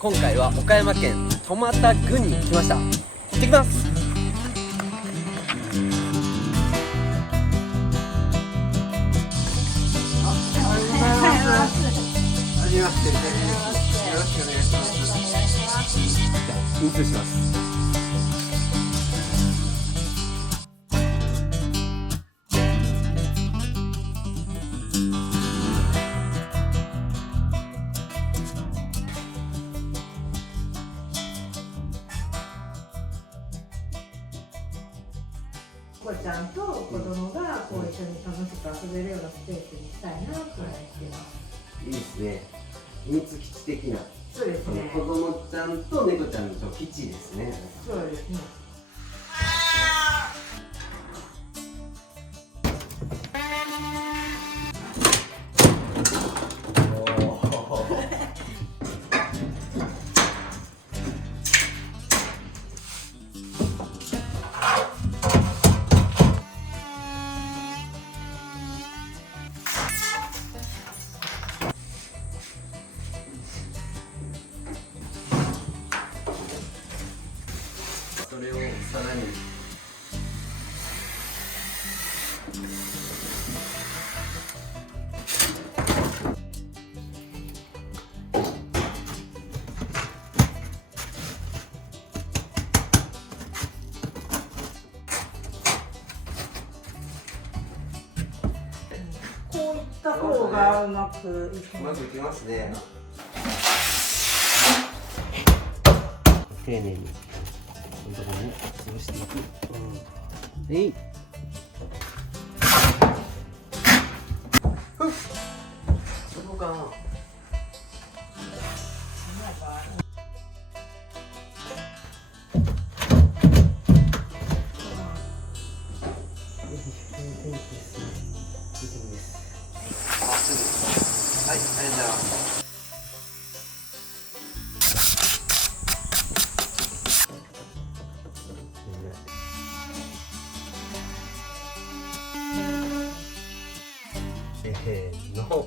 今回は岡山県苫田郡に来ました。行ってきます。はじめまして。よろしくお願いします。じゃあ印通します。お子ちゃんと子供がこう一緒に楽しく遊べるようなスペースにしたいなと思ってます。いいですね。秘密基地的な。そうですね。子供ちゃんと猫ちゃんと基地ですね。そうですね。それをさらに。こういった方がうまくいきます。うまくいきますね。丁寧にこういうところに潰していく。えい。そこかな。はい、ありがとうございます。の。こ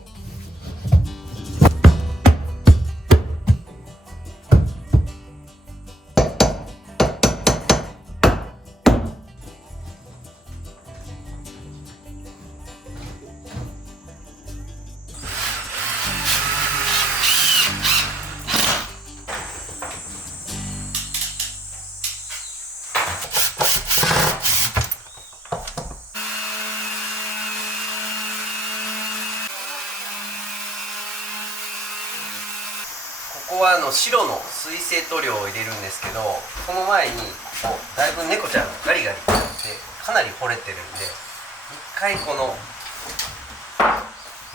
こは白の水性塗料を入れるんですけど、その前にこうだいぶ猫ちゃんがガリガリってなってかなり惚れてるんで、一回この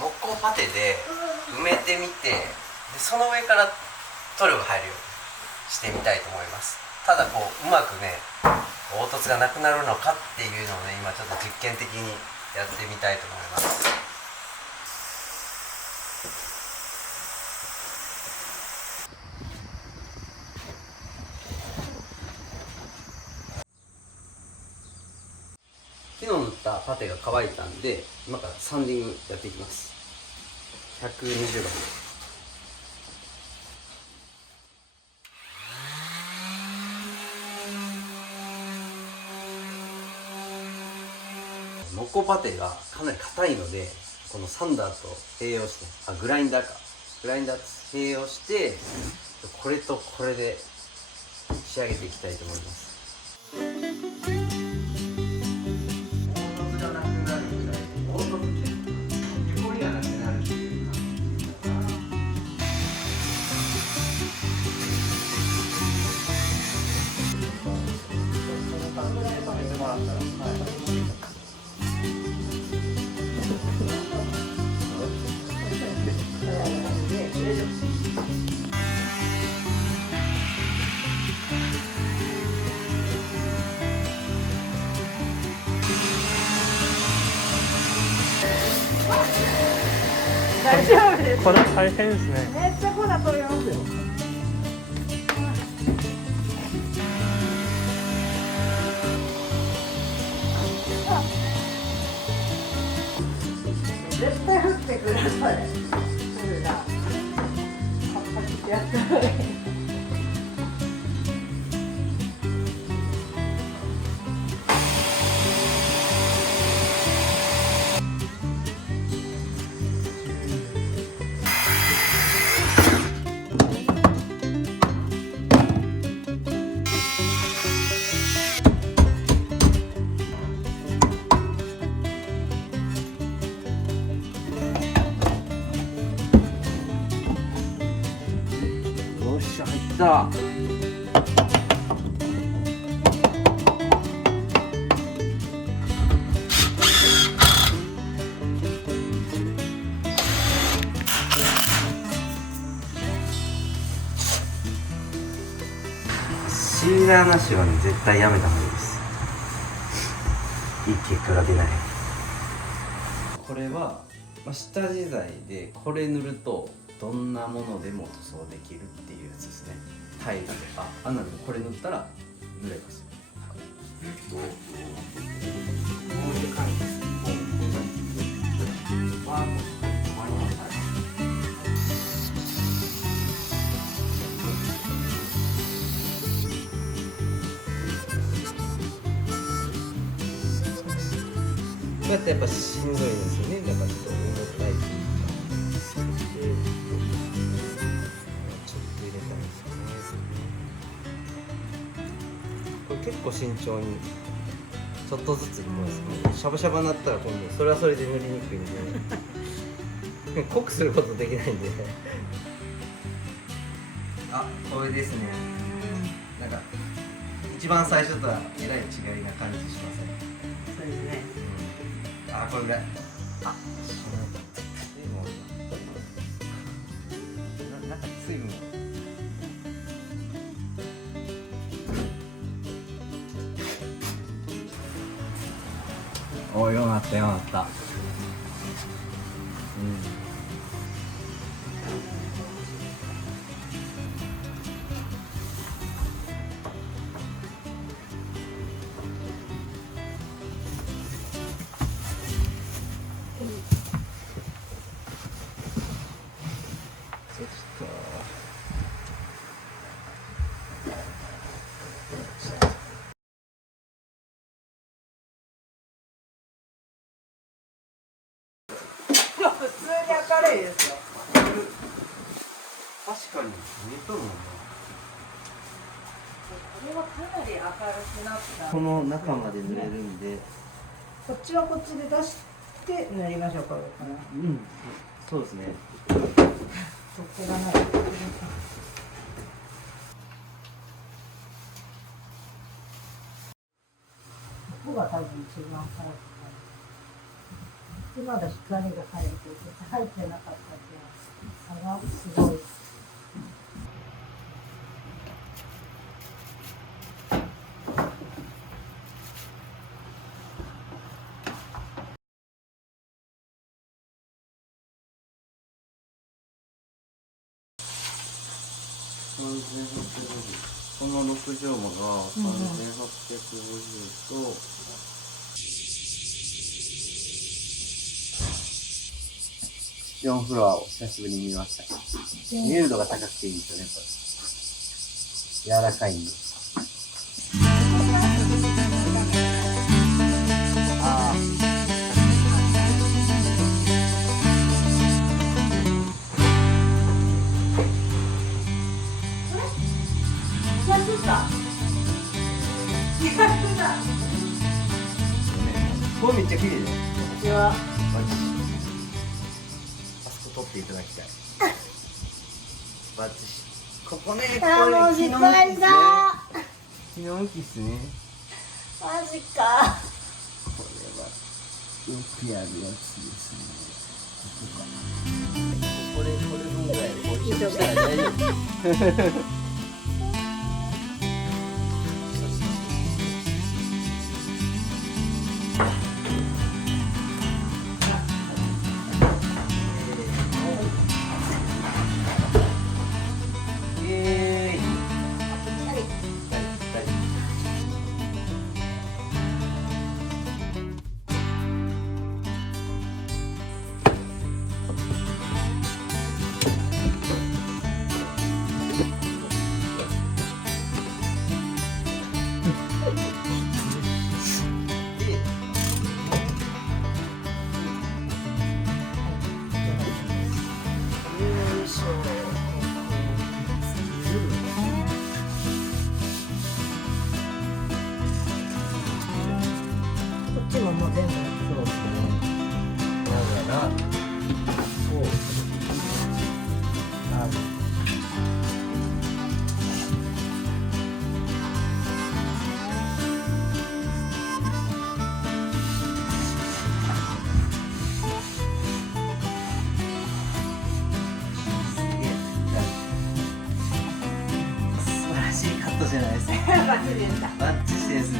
木工パテで埋めてみて、でその上から塗料が入るようにしてみたいと思います。ただこううまくね凹凸がなくなるのかっていうのをね、今ちょっと実験的にやってみたいと思います。昨日塗ったパテが乾いたんで、今からサンディングやっていきます。120度。木工パテがかなり硬いので、このサンダーと併用して、グラインダーと併用して、これとこれで仕上げていきたいと思います。大丈夫です。これは大変ですね。めっちゃ粉取れますよ。絶対降ってください。それが。パッパってやった方がいい。しゃ、入った。シーラーなしはね、絶対やめた方がいいです。いい結果が出ない。これは、下地材でこれ塗るとどんなものでも塗装できるっていうやつですね。タイルとかあんなのもこれ塗ったら塗れます。こうやってやっぱしんどいんですよね。だからちょっと重たいというか、ちょっと入れたいですよね。これ結構慎重にちょっとずついきますね。シャバシャバになったら今度それはそれで塗りにくいんで濃くすることできないんであ、これですね。なんか一番最初とはえらい違いな感じしません？そうですね。あ、これぐらい。あ、なんか水分。お、よくなったよくなった。普通に明るいですよ。確かに見えとるもんな。これはかなり明るくなった。この中まで塗れるんで、こっちはこっちで出して塗りましょうか。これかな。うん、そうですね。取っ手がない。ここが多分一番早くなる。まだ光が入ってて入ってなかったって差がすごい。この6畳間が3850と、4フロアを久しぶりに見ました。ミュードが高くていいんですよね、これ。柔らかいんで。ああ。これめっちゃ綺麗だよ。こっちは。あそこ撮っていただきたい。バッチシ。ここね、こあ、もう失敗した。木の向きっすね。マジか。これはよくやるやつですね。これ分ぐらいでこうしたら大丈夫。じゃないです。バッチリでした。バッチシですね。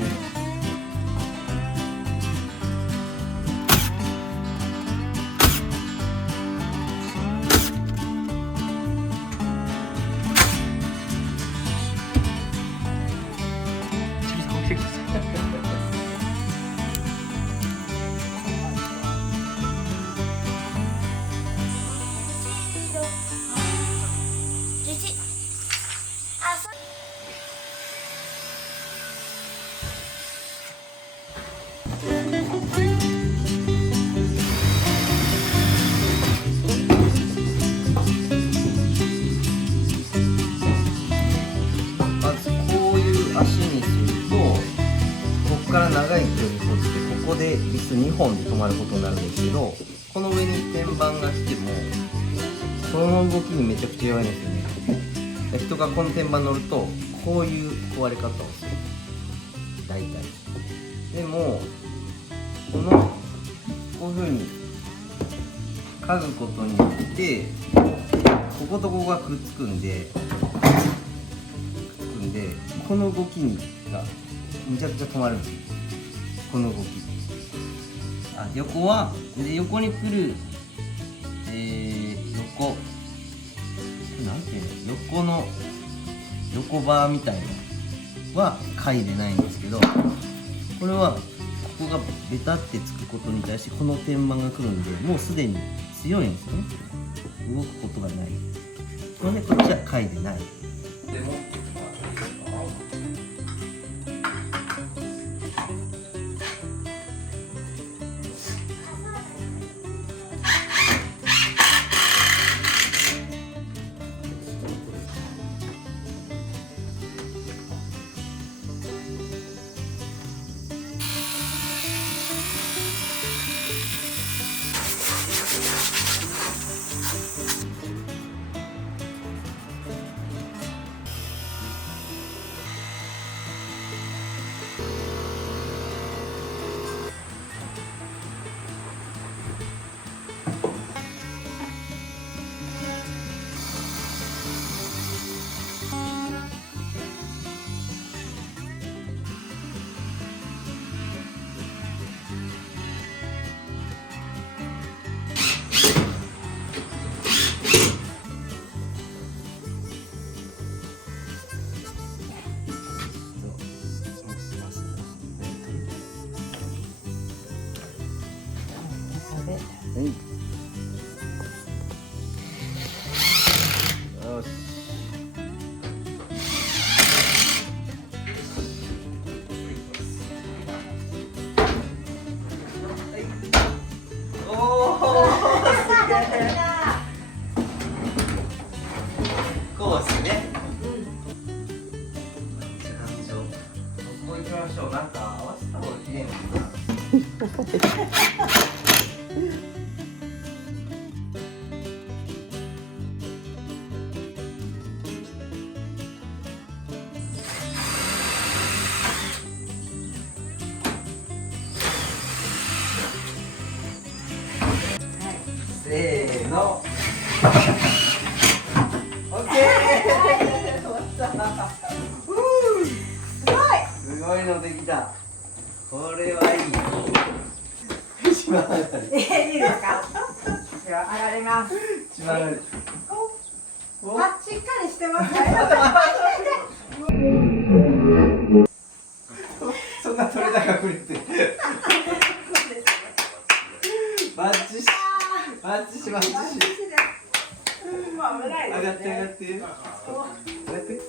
まずこういう足にすると、ここから長い距離こってここでビス2本で止まることになるんですけど、この上に天板が来てもその動きにめちゃくちゃ弱いんですよね。人がこの天板乗るとこういう壊れ方をする、大体。でもこのこういう風に嗅ぐことによってこことここがくっつくんで、この動きがめちゃくちゃ止まるんですよ、この動き。横はで横に来る、横なんていうの、横の横バーみたいなは嗅いでないんですけど、これはここがベタってつくことに対してこの天板が来るんで、もうすでに強いんですよね。動くことがない。これでこっちは嗅いでない。でもはい。よし。おお、すげえ。こうですね。ここ行きましょう。なんか合わせた方が綺麗なのかな。せーの。オッケー。終わった。すごいのできた。これはいい。島上がり。いいですか。では上がります。島上がり。あ、しっかりしてますね。そんな取れ高くれて。バッチシ。バッチシバッチシ。もう危ない上がってですね。上がって。上がって。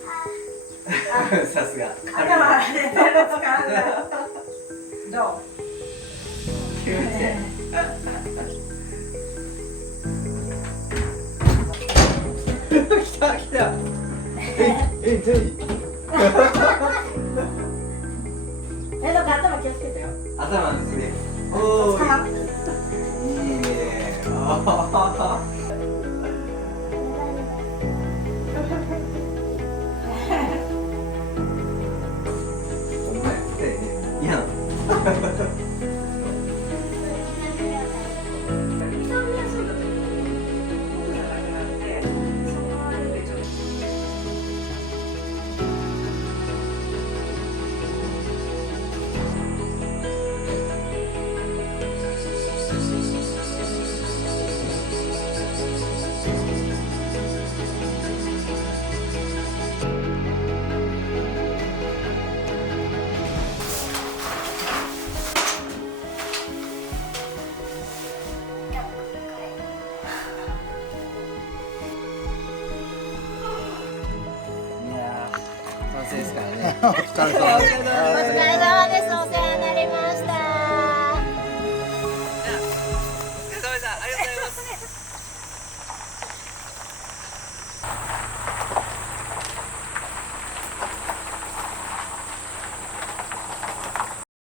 さすが。頭が出てる使うな。どう？来ました。来た来た。なんか頭気をつけてよ。頭ですね。おお。いいね。ああ。お前、いや。ですからね。お疲れ様です。お世話になり